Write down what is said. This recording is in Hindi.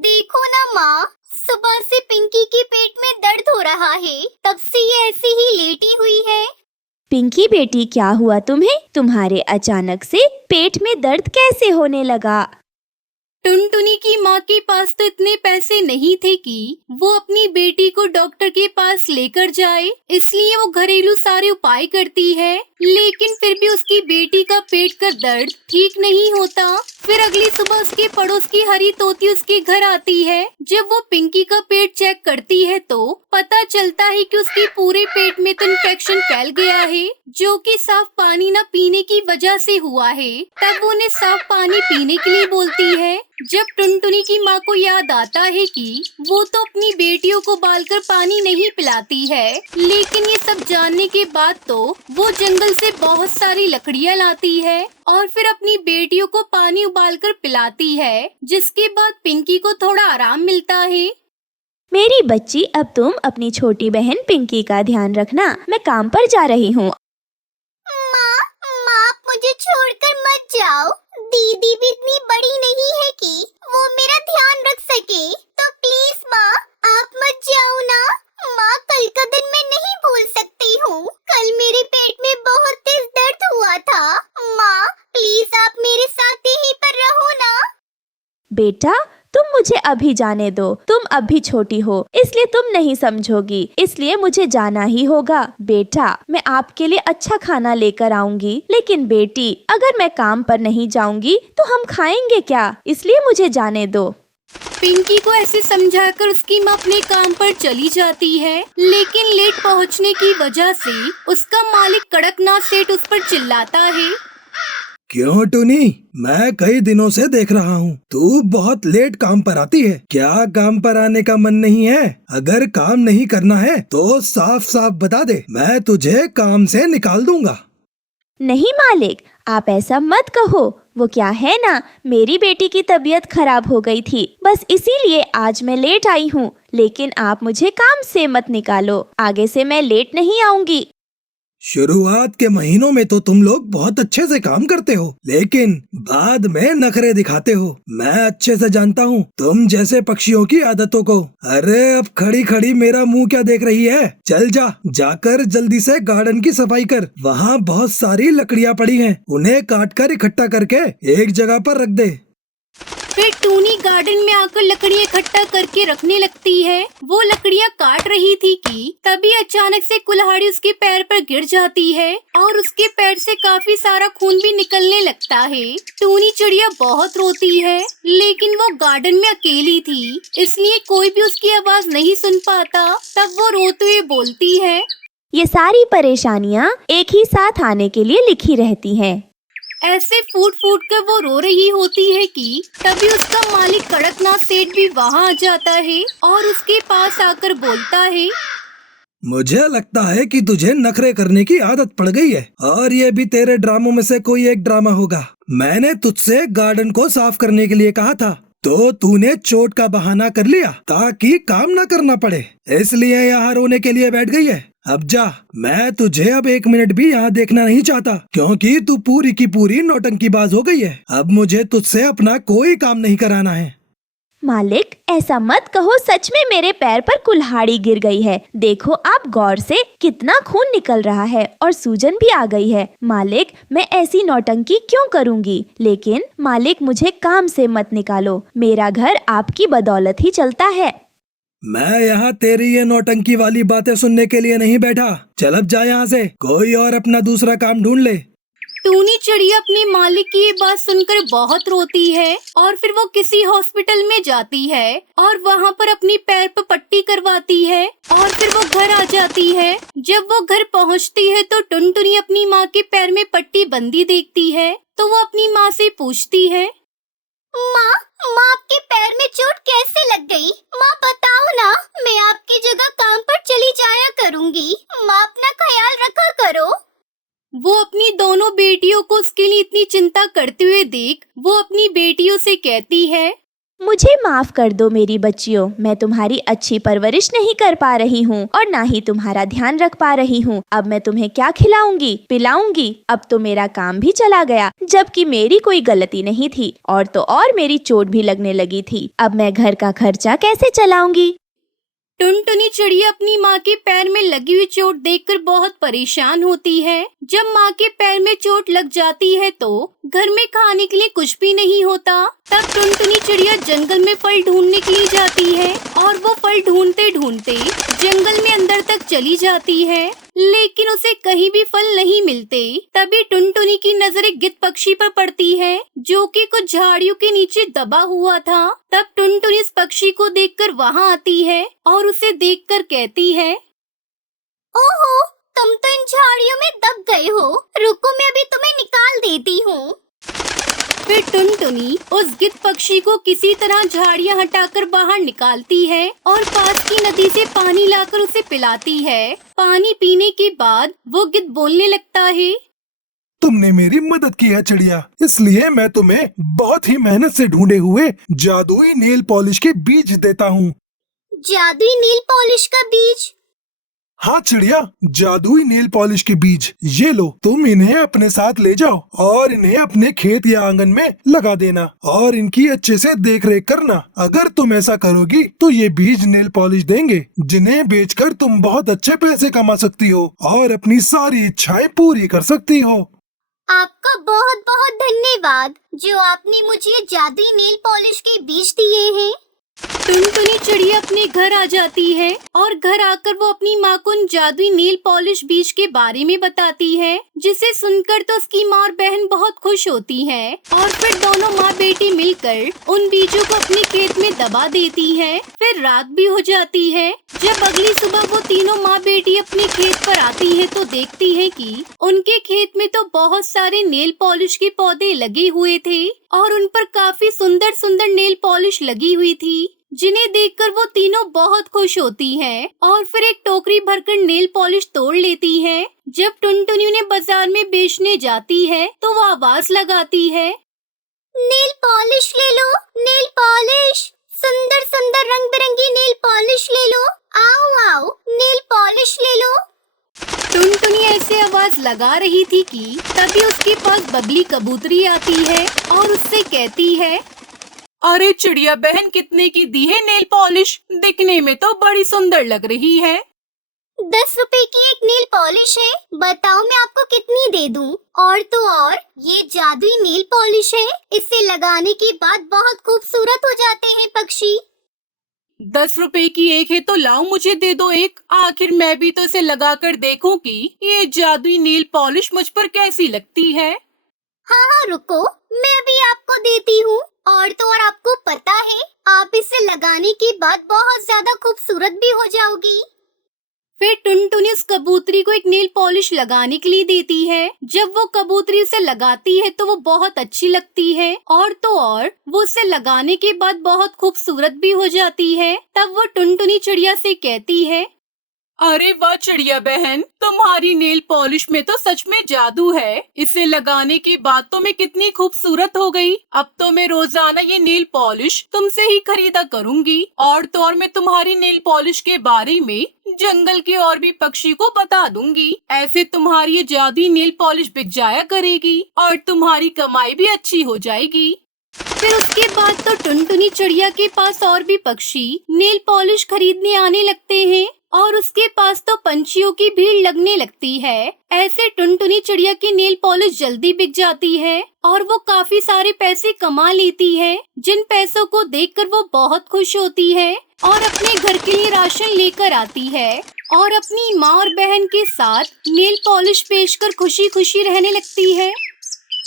देखो ना माँ, सुबह से पिंकी के पेट में दर्द हो रहा है। तब से ये ऐसे ही लेटी हुई है। पिंकी बेटी, क्या हुआ तुम्हें? तुम्हारे अचानक से पेट में दर्द कैसे होने लगा? टुनटुनी की माँ के पास तो इतने पैसे नहीं थे कि वो अपनी बेटी को डॉक्टर के पास लेकर जाए, इसलिए वो घरेलू सारे उपाय करती है, लेकिन फिर भी उसकी बेटी का पेट का दर्द ठीक नहीं होता। फिर अगली सुबह उसके पड़ोस की हरी तोती उसके घर आती है। जब वो पिंकी का पेट चेक करती है तो पता चलता है कि उसके पूरे पेट में तो इन्फेक्शन फैल गया है, जो कि साफ पानी न पीने की वजह से हुआ है। तब वो उन्हें साफ पानी पीने के लिए बोलती है। जब टुनटुनी की माँ को याद आता है कि वो तो अपनी बेटियों को उबालकर पानी नहीं पिलाती है, लेकिन ये सब जानने के बाद तो वो जंगल से बहुत सारी लकड़ियाँ लाती है और फिर अपनी बेटियों को पानी उबालकर पिलाती है, जिसके बाद पिंकी को थोड़ा आराम मिलता है। मेरी बच्ची, अब तुम अपनी छोटी बहन पिंकी का ध्यान रखना। मैं काम पर जा रही हूँ। माँ, आप मुझे छोड़कर मत जाओ। दीदी भी इतनी बड़ी नहीं है कि वो मेरा ध्यान रख सके, तो प्लीज माँ, आप मत जाओ ना। माँ, कल का दिन मैं नहीं भूल सकती हूँ। कल मेरे पेट में बहुत तेज दर्द हुआ था। माँ, प्लीज आप मेरे साथ यहीं पर रहो ना। बेटा, तुम मुझे अभी जाने दो। तुम अभी छोटी हो, इसलिए तुम नहीं समझोगी, इसलिए मुझे जाना ही होगा। बेटा, मैं आपके लिए अच्छा खाना लेकर आऊंगी, लेकिन बेटी, अगर मैं काम पर नहीं जाऊंगी तो हम खाएंगे क्या? इसलिए मुझे जाने दो। पिंकी को ऐसे समझाकर उसकी माँ अपने काम पर चली जाती है, लेकिन लेट पहुँचने की वजह से उसका मालिक कड़कनाथ सेठ उस पर चिल्लाता है। क्यों टूनी, मैं कई दिनों से देख रहा हूँ तू बहुत लेट काम पर आती है। क्या काम पर आने का मन नहीं है? अगर काम नहीं करना है तो साफ साफ बता दे, मैं तुझे काम से निकाल दूंगा। नहीं मालिक, आप ऐसा मत कहो। वो क्या है ना, मेरी बेटी की तबीयत खराब हो गई थी, बस इसीलिए आज मैं लेट आई हूँ। लेकिन आप मुझे काम से मत निकालो, आगे से मैं लेट नहीं आऊंगी। शुरुआत के महीनों में तो तुम लोग बहुत अच्छे से काम करते हो, लेकिन बाद में नखरे दिखाते हो। मैं अच्छे से जानता हूँ तुम जैसे पक्षियों की आदतों को। अरे अब खड़ी खड़ी मेरा मुंह क्या देख रही है? चल जाकर जल्दी से गार्डन की सफाई कर। वहाँ बहुत सारी लकड़ियाँ पड़ी हैं, उन्हें काट कर इकट्ठा करके एक जगह पर रख दे। फिर टूनी गार्डन में आकर लकड़ियाँ इकट्ठा करके रखने लगती है। वो लकड़ियाँ काट रही थी कि तभी अचानक से कुल्हाड़ी उसके पैर पर गिर जाती है और उसके पैर से काफी सारा खून भी निकलने लगता है। टूनी चिड़िया बहुत रोती है, लेकिन वो गार्डन में अकेली थी, इसलिए कोई भी उसकी आवाज नहीं सुन पाता। तब वो रोते हुए बोलती है, ये सारी परेशानियाँ एक ही साथ आने के लिए लिखी रहती हैं। ऐसे फूट फूट कर वो रो रही होती है कि तभी उसका मालिक कड़कनाथ सेठ भी वहाँ आ जाता है और उसके पास आकर बोलता है, मुझे लगता है कि तुझे नखरे करने की आदत पड़ गई है और ये भी तेरे ड्रामों में से कोई एक ड्रामा होगा। मैंने तुझसे गार्डन को साफ करने के लिए कहा था, तो तूने चोट का बहाना कर लिया ताकि काम न करना पड़े, इसलिए यहाँ रोने के लिए बैठ गई है। अब जा, मैं तुझे अब एक मिनट भी यहाँ देखना नहीं चाहता, क्योंकि तू पूरी की पूरी नौटंकीबाज हो गई है। अब मुझे तुझसे अपना कोई काम नहीं कराना है। मालिक, ऐसा मत कहो, सच में मेरे पैर पर कुल्हाड़ी गिर गई है। देखो आप गौर से, कितना खून निकल रहा है और सूजन भी आ गई है। मालिक, मैं ऐसी नौटंकी क्यों करूंगी? लेकिन मालिक, मुझे काम से मत निकालो, मेरा घर आपकी बदौलत ही चलता है। मैं यहाँ तेरी ये नौटंकी वाली बातें सुनने के लिए नहीं बैठा। चल अब जा यहाँ से, कोई और अपना दूसरा काम ढूंढ ले। टूनी चिड़िया अपने मालिक की ये बात सुनकर बहुत रोती है और फिर वो किसी हॉस्पिटल में जाती है और वहाँ पर अपनी पैर पर पट्टी करवाती है और फिर वो घर आ जाती है। जब वो घर पहुँचती है तो टुनटुनी अपनी माँ के पैर में पट्टी बंधी देखती है, तो वो अपनी माँ से पूछती है, माँ, आपके पैर में चोट कैसे लग गई? माँ बताओ ना, मैं आपकी जगह काम पर चली जाया करूँगी। माँ, अपना ख्याल रखा करो। वो अपनी दोनों बेटियों को उसके लिए इतनी चिंता करते हुए देख वो अपनी बेटियों से कहती है, मुझे माफ कर दो मेरी बच्चियों, मैं तुम्हारी अच्छी परवरिश नहीं कर पा रही हूँ और ना ही तुम्हारा ध्यान रख पा रही हूँ। अब मैं तुम्हें क्या खिलाऊंगी पिलाऊंगी? अब तो मेरा काम भी चला गया, जबकि मेरी कोई गलती नहीं थी और तो और मेरी चोट भी लगने लगी थी। अब मैं घर का खर्चा कैसे चलाऊंगी? टुनटुनी चिड़िया अपनी माँ के पैर में लगी हुई चोट देखकर बहुत परेशान होती है। जब माँ के पैर में चोट लग जाती है तो घर में खाने के लिए कुछ भी नहीं होता। तब टुनटुनी चिड़िया जंगल में फल ढूंढने के लिए जाती है और वो फल ढूंढते ढूंढते जंगल में अंदर तक चली जाती है, लेकिन उसे कहीं भी फल नहीं मिलते। तभी टुनटुनी की नजर एक गिद्ध पक्षी पर पड़ती है जो कि कुछ झाड़ियों के नीचे दबा हुआ था। तब टुनटुनी इस पक्षी को देखकर वहां आती है और उसे देखकर कहती है, ओहो, तुम तो इन झाड़ियों में दब गए हो, रुको मैं अभी तुम्हें निकाल देती हूँ। फिर टुनटुनी उस गिद्ध पक्षी को किसी तरह झाड़ियां हटाकर बाहर निकालती है और पास की नदी से पानी लाकर उसे पिलाती है। पानी पीने के बाद वो गिद्ध बोलने लगता है, तुमने मेरी मदद की है चिड़िया, इसलिए मैं तुम्हें बहुत ही मेहनत से ढूंढे हुए जादुई नेल पॉलिश के बीज देता हूँ। जादुई नील पॉलिश का बीज? हाँ चिड़िया, जादुई नेल पॉलिश के बीज ये लो, तुम इन्हें अपने साथ ले जाओ और इन्हें अपने खेत या आंगन में लगा देना और इनकी अच्छे से देख रेख करना। अगर तुम ऐसा करोगी तो ये बीज नेल पॉलिश देंगे जिन्हें बेचकर तुम बहुत अच्छे पैसे कमा सकती हो और अपनी सारी इच्छाएं पूरी कर सकती हो। आपका बहुत बहुत धन्यवाद जो आपने मुझे जादुई नेल पॉलिश के बीज दिए हैं। टुनटुनी चिड़िया अपने घर आ जाती है और घर आकर वो अपनी माँ को उन जादुई नेल पॉलिश बीज के बारे में बताती है, जिसे सुनकर तो उसकी माँ और बहन बहुत खुश होती है और फिर दोनों माँ बेटी मिलकर उन बीजों को अपने खेत में दबा देती है। फिर रात भी हो जाती है। जब अगली सुबह वो तीनों माँ बेटी अपने खेत पर आती है तो देखती है कि उनके खेत में तो बहुत सारे नेल पॉलिश के पौधे लगे हुए थे और उन पर काफी सुंदर सुंदर नेल पॉलिश लगी हुई थी, जिन्हें देखकर वो तीनों बहुत खुश होती हैं और फिर एक टोकरी भरकर नेल पॉलिश तोड़ लेती हैं। जब टुनटुनी उन्हें बाजार में बेचने जाती है तो वो आवाज लगाती है, नेल पॉलिश ले लो, नेल पॉलिश, सुंदर सुंदर रंग बिरंगी नेल पॉलिश ले लो, आओ आओ नेल पॉलिश ले लो। टुनटुनी ऐसे आवाज लगा रही थी कि तभी उसके पास बबली कबूतरी आती है और उससे कहती है, अरे चिड़िया बहन, कितने की दी है नेल पॉलिश? दिखने में तो बड़ी सुंदर लग रही है। 10 रुपए की एक नेल पॉलिश है, बताओ मैं आपको कितनी दे दूं? और तो और ये जादुई नेल पॉलिश है, इसे लगाने के बाद बहुत खूबसूरत हो जाते हैं पक्षी। 10 रुपए की एक है तो लाओ, मुझे दे दो एक। आखिर मैं भी तो इसे लगा कर देखूं कि ये जादुई नेल पॉलिश मुझ पर कैसी लगती है। हाँ हाँ रुको, मैं भी आपको देती हूँ। और तो और आपको पता है, आप इसे लगाने के बाद बहुत ज्यादा खूबसूरत भी हो जाओगी। फिर टुनटुनी उस कबूतरी को एक नेल पॉलिश लगाने के लिए देती है। जब वो कबूतरी उसे लगाती है तो वो बहुत अच्छी लगती है और तो और वो उसे लगाने के बाद बहुत खूबसूरत भी हो जाती है। तब वो टुनटुनी चिड़िया से कहती है, अरे वाह चिड़िया बहन, तुम्हारी नेल पॉलिश में तो सच में जादू है। इसे लगाने के बाद तो मैं कितनी खूबसूरत हो गई। अब तो मैं रोजाना ये नेल पॉलिश तुमसे ही खरीदा करूंगी और तो और मैं तुम्हारी नेल पॉलिश के बारे में जंगल के और भी पक्षी को बता दूंगी। ऐसे तुम्हारी ये जादुई नेल पॉलिश बिक जाया करेगी और तुम्हारी कमाई भी अच्छी हो जाएगी। फिर उसके बाद तो टुनटुनी चिड़िया के पास और भी पक्षी नेल पॉलिश खरीदने आने लगते हैं और उसके पास तो पंछियों की भीड़ लगने लगती है। ऐसे टुनटुनी चिड़िया की नेल पॉलिश जल्दी बिक जाती है और वो काफी सारे पैसे कमा लेती है, जिन पैसों को देखकर वो बहुत खुश होती है और अपने घर के लिए राशन लेकर आती है और अपनी माँ और बहन के साथ नेल पॉलिश बेचकर खुशी खुशी रहने लगती है।